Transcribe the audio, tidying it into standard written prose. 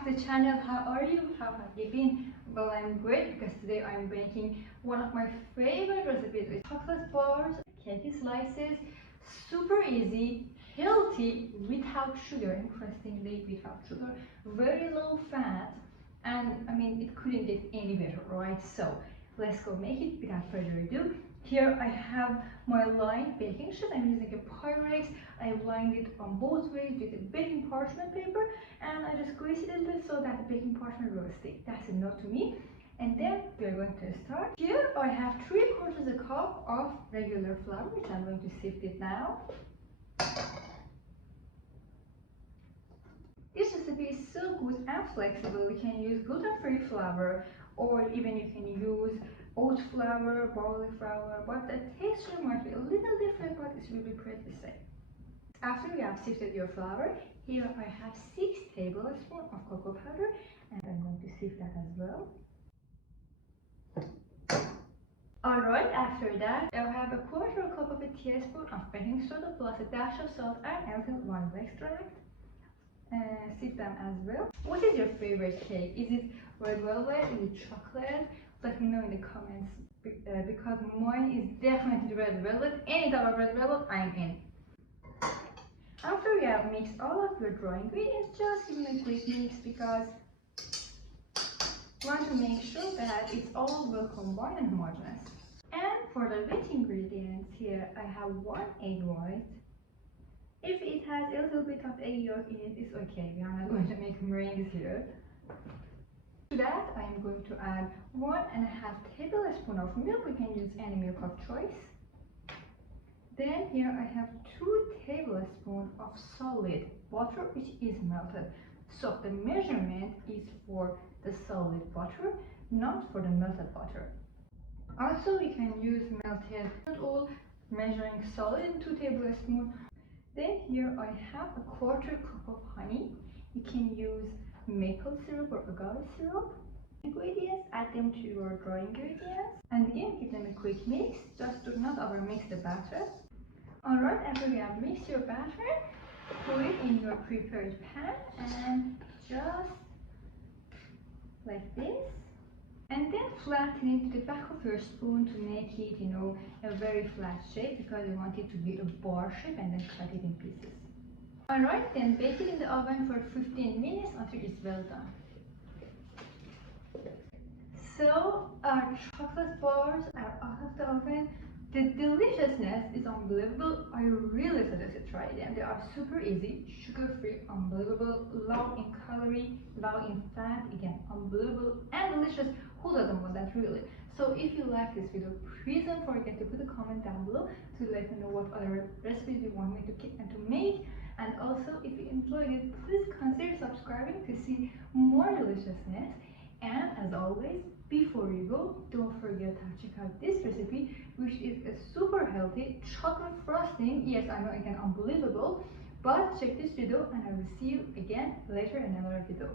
back to the channel. How are you? How have you been? Well, I'm great because today I'm making one of my favorite recipes with chocolate bars, cake slices, super easy, healthy, without sugar, interestingly without sugar, very low fat, and I mean it couldn't get any better, right? So let's go make it without further ado. Here I have my lined baking sheet. I'm using a Pyrex. I've lined it on both ways with a baking parchment paper, and I just grease it a little so that the baking parchment will stick. That's a note to me. And then we're going to start. Here I have 3/4 cup of regular flour, which I'm going to sift it now. This recipe is so good and flexible. You can use gluten-free flour, or even you can use oat flour, barley flour, but the texture might be a little different, but it will be pretty the same. After you have sifted your flour, here I have 6 tablespoons of cocoa powder, and I'm going to sift that as well. Alright, after that, I have 1/4 cup of a teaspoon of baking soda plus a dash of salt and a little vanilla extract. Sift them as well. What is your favorite cake? Is it red velvet? Is it chocolate? Let me know in the comments because mine is definitely red velvet. Any type of red velvet, I'm in. After you have mixed all of your dry ingredients, just give them a quick mix because you want to make sure that it's all well combined and homogeneous. And for the wet ingredients, here I have 1 egg white. If it has a little bit of egg yolk in it, it's okay. We are not going to make meringues here. To that, I am going to add 1.5 tablespoons of milk. You can use any milk of choice. Then here I have 2 tablespoons of solid butter, which is melted. So the measurement is for the solid butter, not for the melted butter. Also, you can use melted oil, measuring solid in 2 tablespoons. Then here I have 1/4 cup of honey. You can use maple syrup or agave syrup. Ingredients, add them to your dry ingredients, and again give them a quick mix. Just do not overmix the batter. Alright, after you have mixed your batter, put it in your prepared pan and just like this. And then flatten it to the back of your spoon to make it, a very flat shape because you want it to be a bar shape, and then cut it in pieces. Alright, then bake it in the oven for 15 minutes until it's well done. So our chocolate bars are out of the oven. The deliciousness is unbelievable. I really suggest you try them. They are super easy, sugar-free, unbelievable, low in calorie, low in fat, again, unbelievable and delicious. Who doesn't want that, really? So if you like this video, please don't forget to put a comment down below to let me know what other recipes you want me to make. And also, if you enjoyed it, please consider subscribing to see more deliciousness. And as always, before you go, don't forget to check out this recipe, which is a super healthy chocolate frosting. Yes, I know, again, unbelievable. But check this video, and I will see you again later in another video.